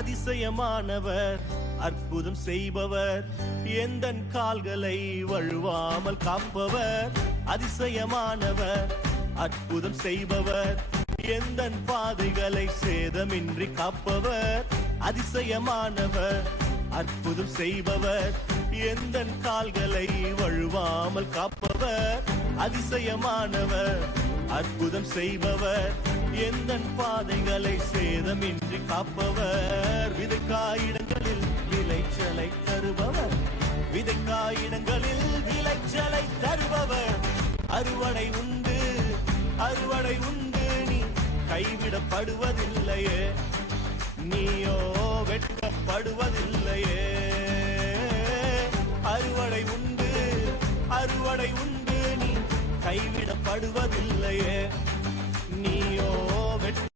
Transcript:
அதிசயமானவர் அற்புதம் செய்பவர் எந்தன் கால்களை வழுவாமல் காப்பவர் அதிசயமானவர் அற்புதம் செய்பவர் எந்தன் பாதைகளை சேதமின்றி காப்பவர் அதிசயமானவர் அற்புதம் செய்பவர் எந்தன் கால்களை வழுவாமல் காப்பவர் அதிசயமானவர் அற்புதம் செய்பவர் எந்தன் பாதைகளை சேதமின்றி காப்பவர் விதைக்காயிடங்களில் விளைச்சலை தருபவர் விதைக்காயிடங்களில் விளைச்சலை தருபவர் அறுவடை உண்டு அறுவடை உண்டு நீ கைவிடப்படுவதில்லையே நீயோ வெட்கப்படுவதில்லையே அறுவடை உண்டு அறுவடை உண்டு நீ கைவிடப்படுவதில்லையே